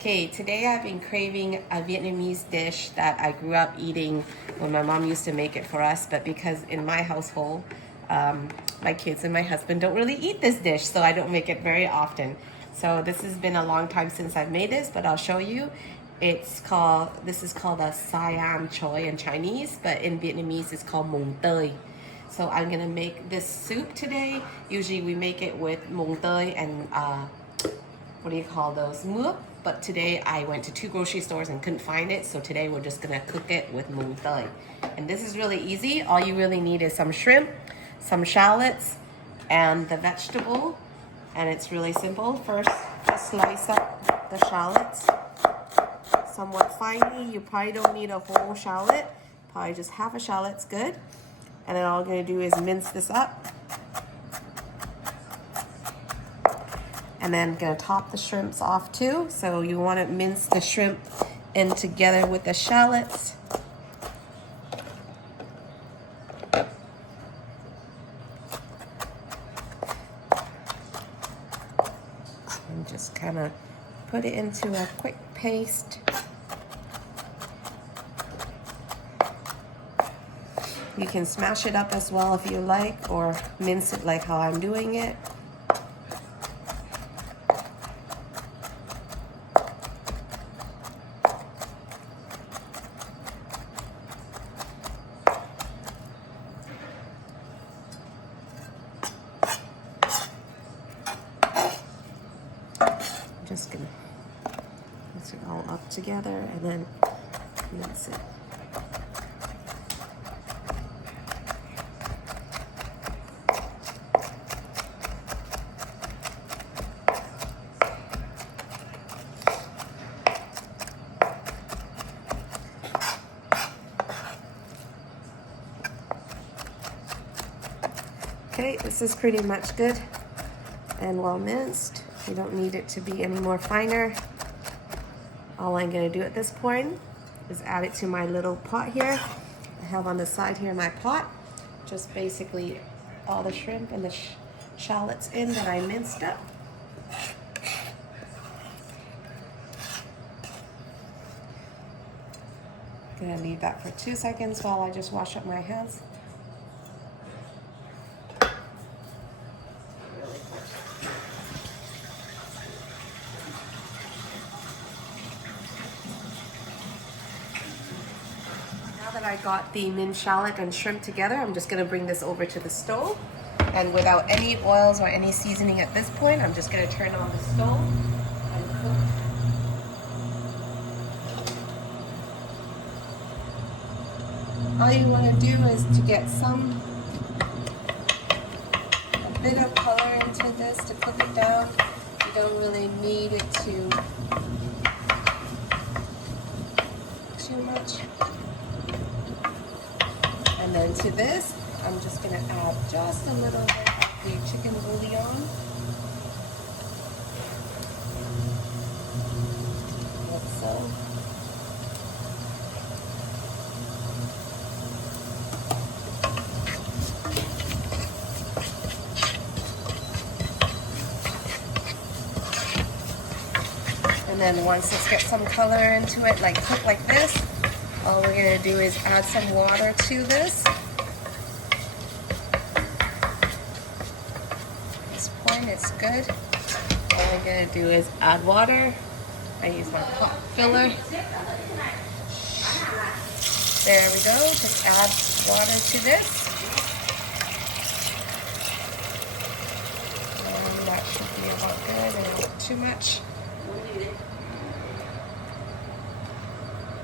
Okay, today I've been craving a Vietnamese dish that I grew up eating when my mom used to make it for us, but because in my household, my kids and my husband don't really eat this dish, so I don't make it very often. So this has been a long time since I've made this, but I'll show you. This is called a Saan Choy in Chinese, but in Vietnamese it's called Mùng Tơi. So I'm gonna make this soup today. Usually we make it with Mùng Tơi and what do you call those? Muop. But today I went to 2 grocery stores and couldn't find it, so today we're just gonna cook it with Mùng Tơi. And this is really easy. All you really need is some shrimp, some shallots, and the vegetable. And it's really simple. First, just slice up the shallots somewhat finely. You probably don't need a whole shallot. Probably just half a shallot's good. And then all I'm gonna do is mince this up. And then gonna top the shrimps off too. So you wanna mince the shrimp in together with the shallots. And just kind of put it into a quick paste. You can smash it up as well if you like, or mince it like how I'm doing it. Just gonna mix it all up together and then mince it. Okay, this is pretty much good and well minced. You don't need it to be any more finer. All I'm gonna do at this point is add it to my little pot here. I have on the side here my pot, just basically all the shrimp and the shallots in that I minced up. Gonna leave that for 2 seconds while I just wash up my hands. Now that I got the minced shallot and shrimp together, I'm just gonna bring this over to the stove. And without any oils or any seasoning at this point, I'm just gonna turn on the stove and cook. All you wanna do is to get a bit of color into this to cook it down. You don't really need it to too much. And then to this, I'm just gonna add just a little bit of the chicken bouillon. Like so. And then once it's got some color into it, like cook like this, all we're gonna do is add some water to this. At this point, it's good. All I'm gonna do is add water. I use my pot filler. There we go. Just add water to this. And that should be about good and not too much.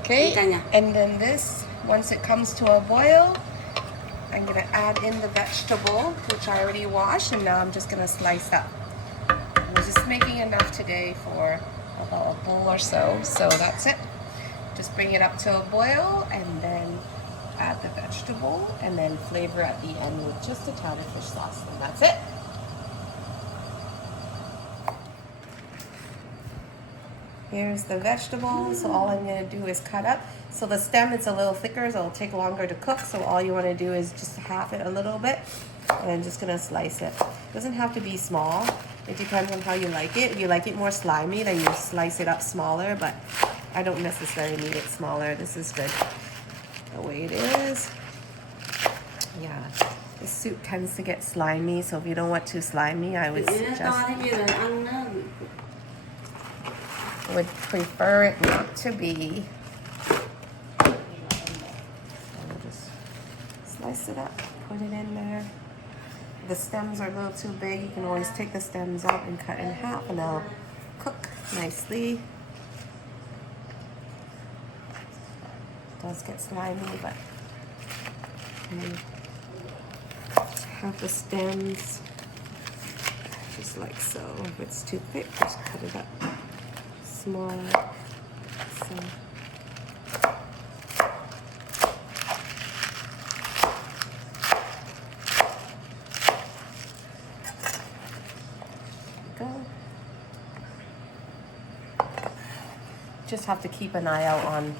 Okay, and then this, once it comes to a boil, I'm gonna add in the vegetable, which I already washed, and now I'm just gonna slice up. I'm just making enough today for about a bowl or so, so that's it. Just bring it up to a boil, and then add the vegetable, and then flavor at the end with just a tad of fish sauce, and that's it. Here's the vegetables. So all I'm gonna do is cut up. So the stem, it's a little thicker, so it'll take longer to cook. So all you wanna do is just half it a little bit, and I'm just gonna slice it. It doesn't have to be small. It depends on how you like it. If you like it more slimy, then you slice it up smaller, but I don't necessarily need it smaller. This is good the way it is. Yeah, the soup tends to get slimy, so if you don't want too slimy, I would prefer it not to be. So just slice it up, put it in there. The stems are a little too big. You can always take the stems out and cut in half, and they'll cook nicely. It does get slimy, but have the stems just like so. If it's too thick, just cut it up smaller. So. Just have to keep an eye out on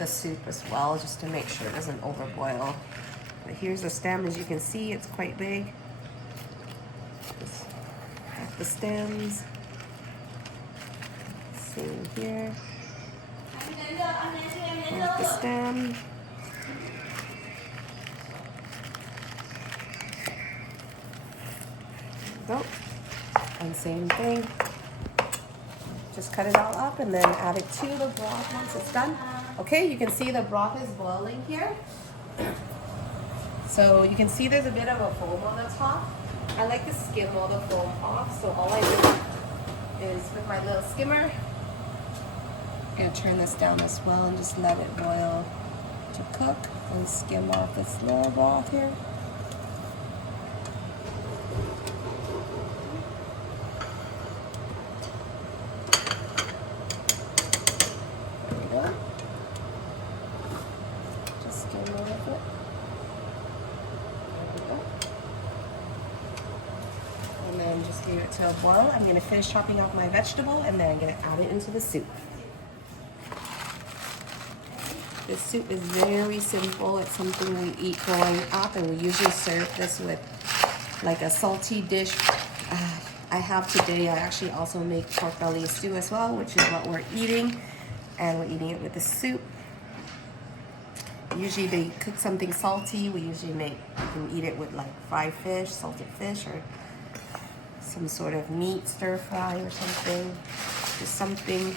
the soup as well, just to make sure it doesn't overboil. But here's the stem. As you can see, it's quite big. Just have the stems. Same here. Have the stem. There we go. And same thing. Just cut it all up and then add it to the broth once it's done. Okay, you can see the broth is boiling here. So you can see there's a bit of a foam on the top. I like to skim all the foam off, so all I do is with my little skimmer, I'm gonna turn this down as well and just let it boil to cook and skim off this little broth here. Just leave it to a boil. I'm going to finish chopping off my vegetable and then I'm going to add it into the soup. This soup is very simple. It's something we eat growing up, and we usually serve this with like a salty dish. I have today, I actually also make pork belly stew as well, which is what we're eating, and we're eating it with the soup. Usually they cook something salty. We usually you can eat it with like fried fish, salted fish, or some sort of meat stir fry or something. Just something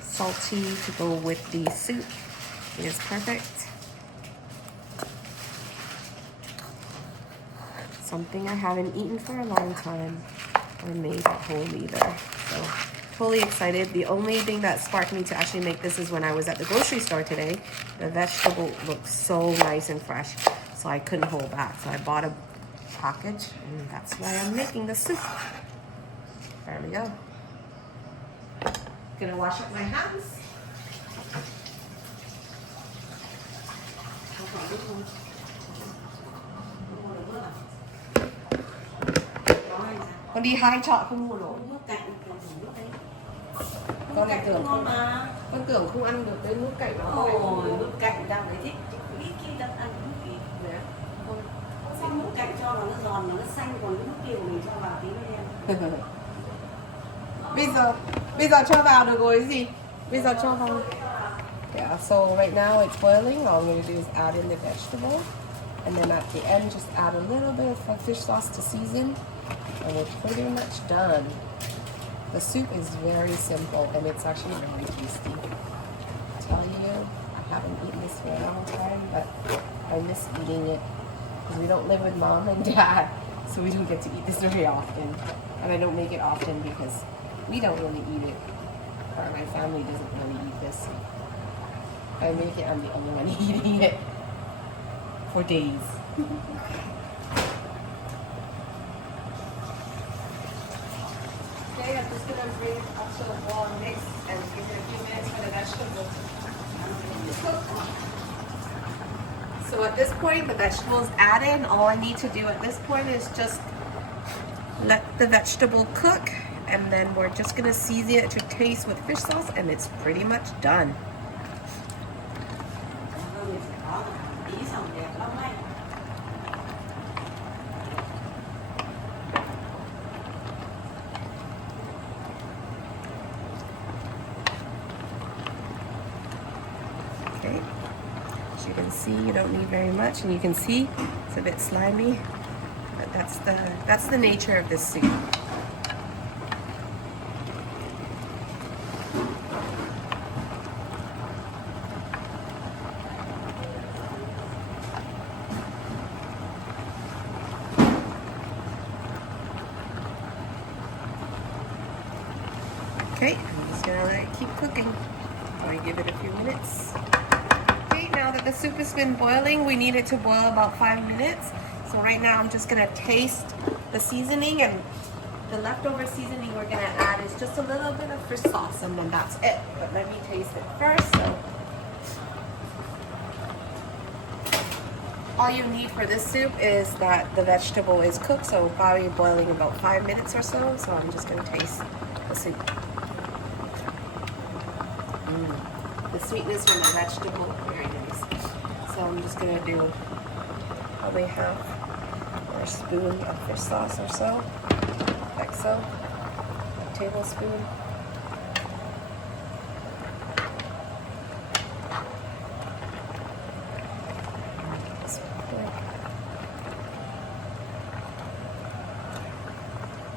salty to go with the soup. It is perfect. Something I haven't eaten for a long time or made at home either. So totally excited. The only thing that sparked me to actually make this is when I was at the grocery store today. The vegetable looked so nice and fresh, so I couldn't hold back. So I bought a package, and that's why I'm making the soup. There we go. Gonna wash up my hands. Con đi hai chợ không mua nổi. Con lại tưởng con tưởng không ăn được cái nước cạnh đó. Nước cạnh đang đấy thích. Ít khi đã ăn nước kỳ. Xong nước cạnh cho nó giòn, nó xanh, còn nước kia mình cho vào tí nữa em. Bây giờ cho vào được rồi gì? Bây giờ cho vào. Yeah, so right now it's boiling. All I'm going to do is add in the vegetable, and then at the end just add a little bit of fish sauce to season, and we're pretty much done. The soup is very simple, and it's actually very tasty. I tell you, I haven't eaten this for a long time, but I miss eating it because we don't live with mom and dad, so we don't get to eat this very often. And I don't make it often because we don't really eat it, or my family doesn't really eat this. I make it, I'm the only one eating it for days. Okay, I'm just gonna bring it up to the boil and mix and give it a few minutes for the vegetables to cook. So at this point, the vegetables added, and all I need to do at this point is just let the vegetable cook, and then we're just gonna season it to taste with fish sauce, and it's pretty much done. Okay. As you can see, you don't need very much, and you can see it's a bit slimy, but that's the nature of this soup. Okay, I'm just gonna let it keep cooking. I give it a few minutes. Okay, now that the soup has been boiling, we need it to boil about 5 minutes. So right now I'm just gonna taste the seasoning, and the leftover seasoning we're gonna add is just a little bit of fish sauce, and then that's it. But let me taste it first. So all you need for this soup is that the vegetable is cooked, so probably boiling about 5 minutes or so. So I'm just gonna taste the soup. The sweetness from the vegetable, very nice. So I'm just gonna do probably half or a spoon of fish sauce or so, like so, a tablespoon.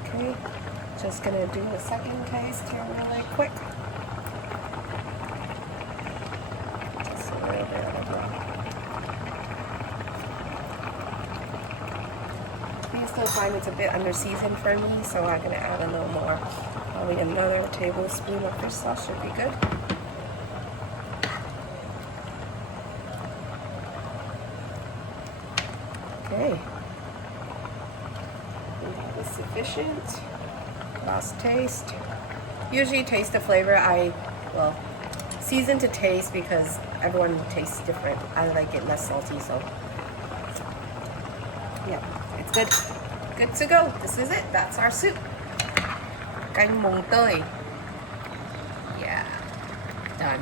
Okay, just gonna do a second taste here really quick. I still find it's a bit under seasoned for me, so I'm gonna add a little more. Probably another tablespoon of fish sauce should be good. Okay, that is sufficient. Last taste. Usually taste the flavor. Well, season to taste because everyone tastes different. I like it less salty, so yeah, it's good. Good to go. This is it. That's our soup. Canh Mùng Tơi. Yeah, done.